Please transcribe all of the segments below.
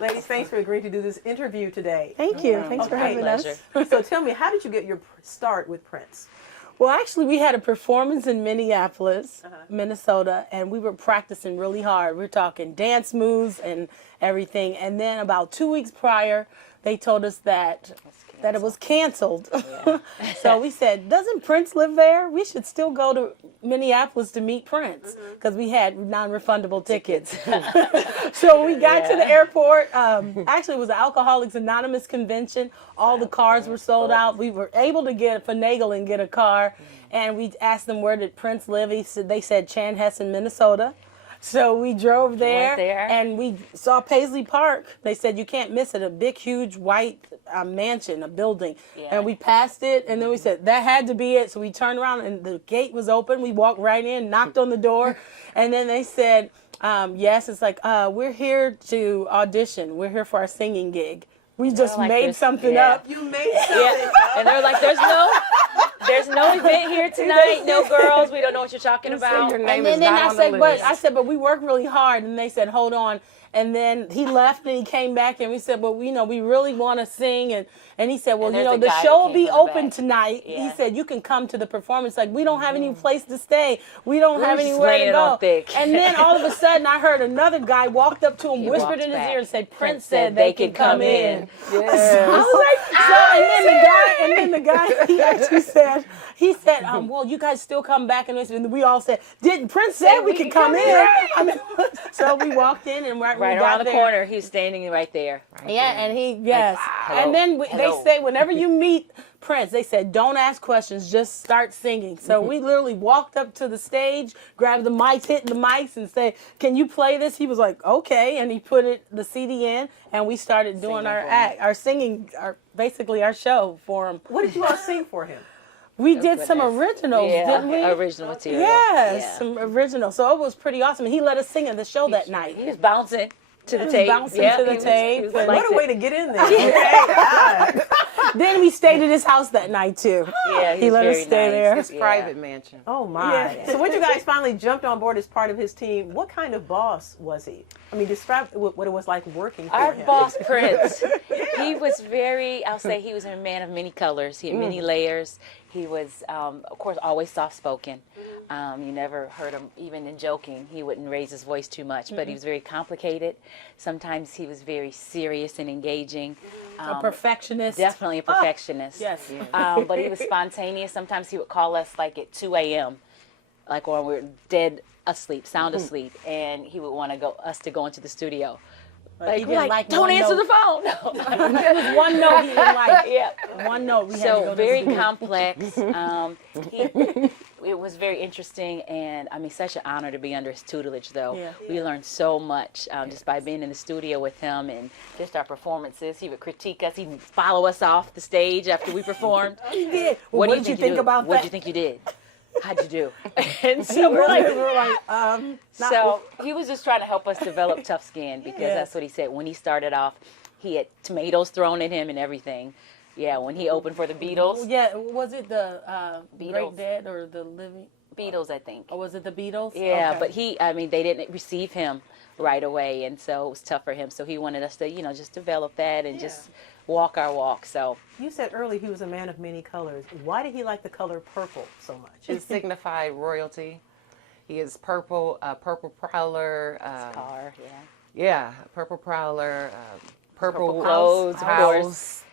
Ladies, thanks for agreeing to do this interview today. Thank you. Thanks for having us. So tell me, how did you get your start with Prince? Well, actually, we had a performance in Minneapolis, Minnesota, and we were practicing really hard. We were talking dance moves and everything. And then about 2 weeks prior, they told us that it was canceled. Yeah. So we said, doesn't Prince live there? We should still go to Minneapolis to meet Prince, because we had non-refundable tickets. So we got to the airport. Actually, it was an Alcoholics Anonymous convention. All the cars were sold out. We were able to finagle and get a car. And we asked them, where did Prince live? They said Chanhassen, Minnesota. So we drove there, and we saw Paisley Park. They said, you can't miss it, a big, huge white mansion, a building. Yeah. And we passed it, and then we said, that had to be it. So we turned around, and the gate was open. We walked right in, knocked on the door, and then they said, yes. It's like, we're here to audition. We're here for our singing gig. We just made something up. You made something up. And they're like, there's no event here tonight, no girls, we don't know what you're talking about. And then I said, but we worked really hard. And they said, hold on. And then he left and he came back, and we said, well, we really want to sing. And he said, well, the show will be open tonight. Yeah. He said, you can come to the performance. Like, we don't have any place to stay. We don't have anywhere to go. And then all of a sudden I heard another guy walked up to him, whispered in his ear and said, Prince said they could come in. Yes. So I was like, and then the guy, he actually said, well, you guys still come back. And we all said, didn't Prince say we could come in? So we walked in, and right around the corner, he's standing right there. And and then they say, whenever you meet Prince, they said, don't ask questions, just start singing. So we literally walked up to the stage, grabbed the mics, hit the mics, and said, can you play this? He was like, okay. And he put the CD in, and we started doing our singing, basically our show for him. What did you all sing for him? We did some originals, didn't we? Original material. Yes, some originals. So it was pretty awesome. And he let us sing at the show that night. He was bouncing to the tape. What a way to get in there. Then we stayed at his house that night, too. Yeah, he let us stay there. His private mansion. Oh, my. Yeah. So when you guys finally jumped on board as part of his team, what kind of boss was he? I mean, describe what it was like working for him. Our boss, Prince, he was I'll say he was a man of many colors. He had many layers. He was, of course, always soft-spoken. You never heard him, even in joking, he wouldn't raise his voice too much, but he was very complicated. Sometimes he was very serious and engaging. A perfectionist. Definitely a perfectionist. Yes. But he was spontaneous. Sometimes he would call us like at 2 a.m., like when we were dead asleep, sound asleep, and he would want us to go into the studio. Like, don't answer the phone. No. It was one note he didn't like. Yeah. One note. We had to go very complex. It was very interesting, and I mean, such an honor to be under his tutelage, though. Yeah. We learned so much just by being in the studio with him, and just our performances. He would critique us. He'd follow us off the stage after we performed. He did. What did you think about that? What did you think you did? How'd you do? And so we're like, so he was just trying to help us develop tough skin, because that's what he said. When he started off, he had tomatoes thrown at him and everything. Yeah, when he opened for the Beatles. Yeah, was it the Great Dead or the Living? Beatles, I think. Or was it the Beatles? Yeah, but they didn't receive him right away, and so it was tough for him. So he wanted us to, just develop that and just walk our walk. So you said earlier he was a man of many colors. Why did he like the color purple so much? It signified royalty. He is purple prowler. Car, yeah, purple prowler, purple clothes, of course.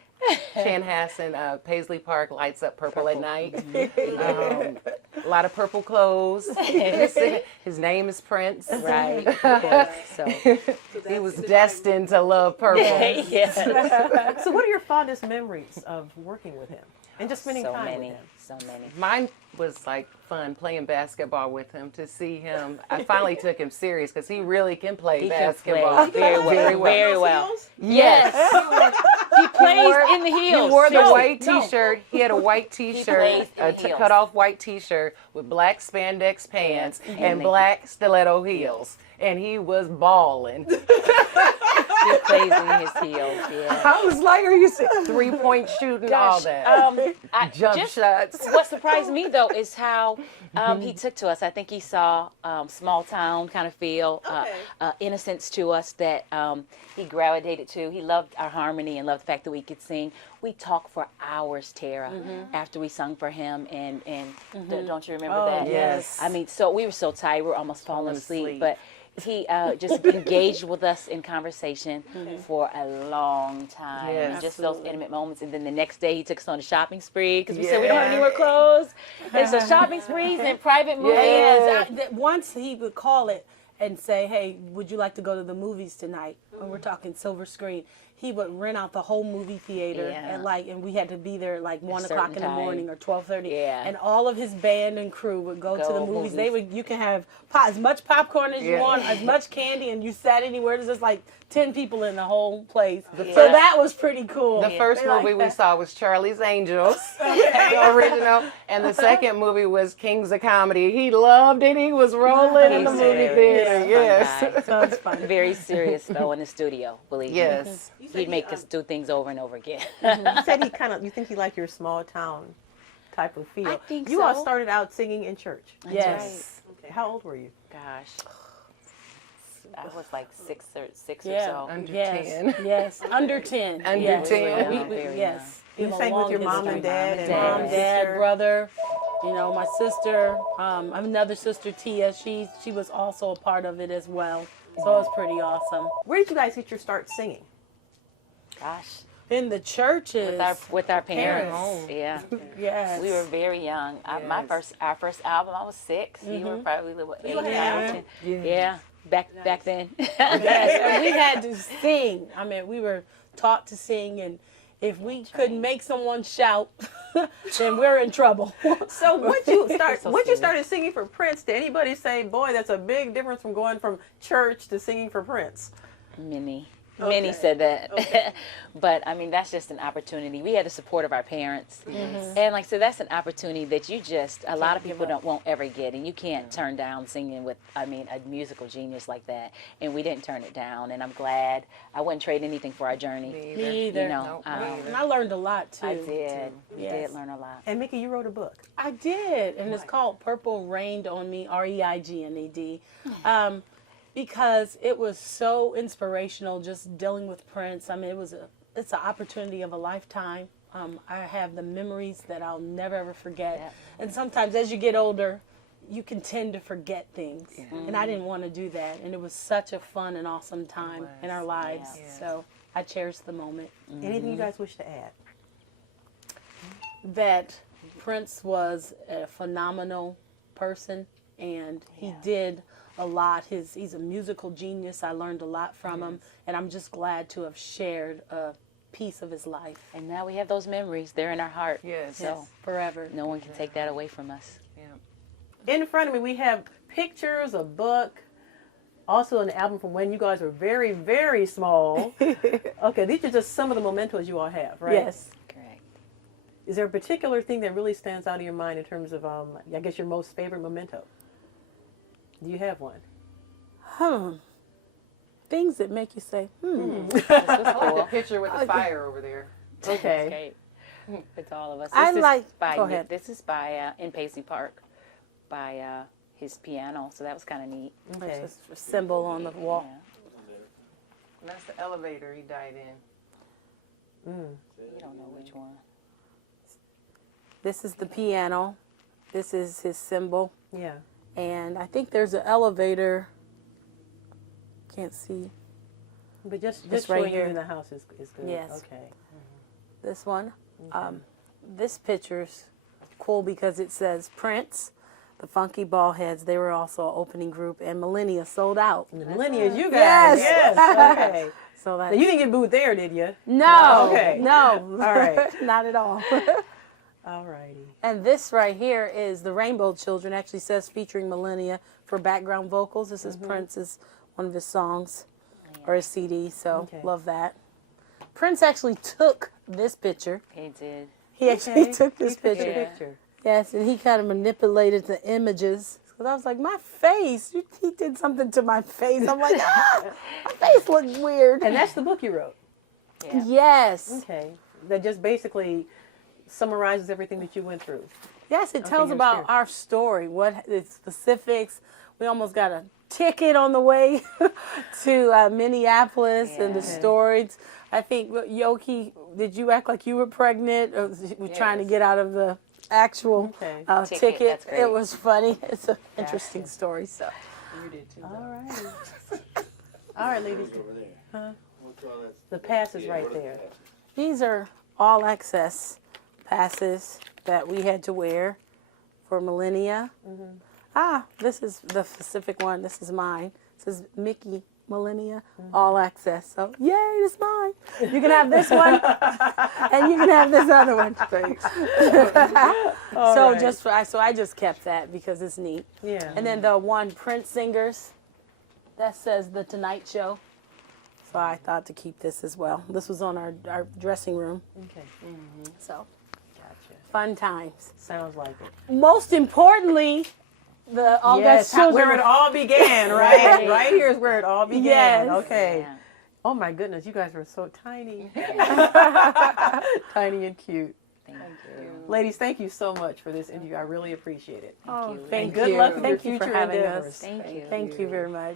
Chanhassen, Paisley Park lights up purple at night. A lot of purple clothes. His name is Prince. Right. So he was destined to love purple. So what are your fondest memories of working with him and just spending time with him? So many. Mine was like fun playing basketball with him. To see him, I finally took him serious because he really can play basketball. He can play very well. Yes. He plays in the heels. He wore the white T-shirt. He had a white T-shirt, a cut-off white T-shirt with black spandex pants and black stiletto heels, and he was balling. He plays in his heels. Yeah. I was like, are you saying 3-point shooting, all that? Jump shots. What surprised me though is how he took to us. I think he saw small town kind of feel, innocence to us that he gravitated to. He loved our harmony and loved the fact that we could sing. We talked for hours, Tara, after we sung for him, and don't you remember that? yes. I mean, so we were so tired, we were almost falling asleep, but he just engaged with us in conversation for a long time. Yes. And just those intimate moments. And then the next day he took us on a shopping spree because we said we don't have anywhere clothes. And so shopping sprees and private movies. Yes, once he would call it and say, hey, would you like to go to the movies tonight? When we're talking silver screen. He would rent out the whole movie theater and we had to be there at like 1 o'clock in the morning or 12:30. Yeah. And all of his band and crew would go to the movies. You can have as much popcorn as you want, as much candy, and you sat anywhere. There's just like 10 people in the whole place. So that was pretty cool. The first movie we saw was Charlie's Angels, the original, and the second movie was Kings of Comedy. He loved it. He was rolling in the movie theater. Yes. So it's fun. Very serious though in the studio, believe me. Yes. He'd make us do things over and over again. You said you think he liked your small town type of feel. I think you all so. started out singing in church. Yes. Okay. How old were you? Gosh. I was like six or Yeah. so. Under Yes. 10. Yes. Under 10. Under yes. 10. Yes. You sang with your mom and dad and Mom, your dad, sister? brother. You know, my sister. I have another sister, Tia. She was also a part of it as well. So it was pretty awesome. Where did you guys get your start singing? Gosh. In the churches. With our parents. Parents. Yeah. Yes. We were very young. Our first album, I was 6. You were probably 8, 9, 10. Yeah. Back then. Yes, and we had to sing. I mean, we were taught to sing, and if we couldn't make someone shout, then we're in trouble. So once you serious. started singing for Prince, did anybody say, "Boy, that's a big difference from going from church to singing for Prince"? Many said that. But I mean, that's just an opportunity. We had the support of our parents. And like I said, that's an opportunity that a lot of people won't ever get. And you can't turn down singing with, a musical genius like that. And we didn't turn it down. And I'm glad. I wouldn't trade anything for our journey. Me either. You know, And I learned a lot, too. I did. Yes. Did learn a lot. And Mickey, you wrote a book. I did, and it's called Purple Rained on Me, REIGNED, because it was so inspirational just dealing with Prince. I mean, it's an opportunity of a lifetime. I have the memories that I'll never ever forget. Yep. And sometimes as you get older, you can tend to forget things. And I didn't want to do that. And it was such a fun and awesome time in our lives. Yeah. So I cherish the moment. Anything you guys wish to add? That Prince was a phenomenal person, and he did a lot. He's a musical genius. I learned a lot from him, and I'm just glad to have shared a piece of his life. And now we have those memories. They're in our heart. Yes. So Forever. no one can take that away from us. In front of me, we have pictures, a book, also an album from when you guys were very, very small. Okay, these are just some of the mementos you all have, right? Yes. Correct. Is there a particular thing that really stands out in your mind in terms of, I guess, your most favorite memento? Do you have one? Things that make you say, I like the picture with the fire over there. Okay. Great. It's all of us. I This is like- by go Nick- ahead. This is by in Paisley Park, by his piano. So that was kind of neat. Okay. just a symbol on the wall. Yeah. And that's the elevator he died in. We don't know which one. This is the piano. This is his symbol. Yeah. And I think there's an elevator. Can't see But just This showing right you here. in the house is good. Yes. Okay. this one. This picture's cool because it says Prince, the Funky Ballheads. They were also an opening group, and Millennia sold out. The millennials, you guys. Yes. Yes. Okay. So that Now, you didn't get booed there, did you? no, Okay. no, All right. not at all. All righty. And this right here is the Rainbow Children. Actually says featuring Millennia for background vocals. This is Prince's one of his songs or his CD. So Okay. love that. Prince actually took this picture. He did. He actually took this He took picture. the picture. Yes, and he kind of manipulated the images Because I was like, my face, he did something to my face. I'm like, my face looked weird. And that's the book you wrote. Yeah. Yes. Okay. That just basically summarizes everything that you went through. Yes, it tells your about experience. our story, what the specifics. We almost got a ticket on the way to Minneapolis and the Yeah. stories. I think, Yoki, did you act like you were pregnant? Or was trying to Yes. get out of the actual Okay. Ticket, ticket? that's great. It was funny. It's an interesting story. So You did too. All right. All right, ladies. The pass is right there. these are all access passes that we had to wear for Millennia. This is the specific one. This is mine. It says Mickey Millennia All Access. So yay, it's mine. You can have this one, and you can have this other one. Thanks. So right. I just kept that because it's neat. Yeah. And then the one Prince Singers that says The Tonight Show. So I thought to keep this as well. This was on our dressing room. Okay. So Gotcha. fun times. Sounds like it. Most importantly, the August Yes, children. where it all began, right? Right here is where it all began. Yes. Okay. Yeah. Oh my goodness, you guys were so tiny. Tiny and cute. Thank you. Ladies, thank you so much for this interview. I really appreciate it. Oh, you. thank And good you. luck with Thank your you for future having endeavors. us. Thank you. Thank you very much.